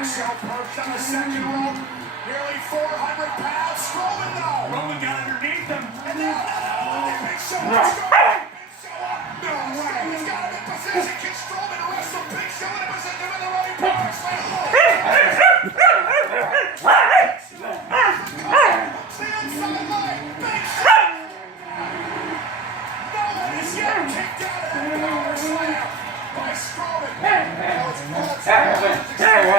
Big Show perched on the second rope. Nearly 400 pounds. Strowman though. Roman got underneath him. And now, Big Show. Big Show up. No way. He's got him in position. Can Strowman wrestle Big Show in position with the right power slam? The inside line. Big Show. No one is yet kicked out of that power slam by Strowman. Now it's Paul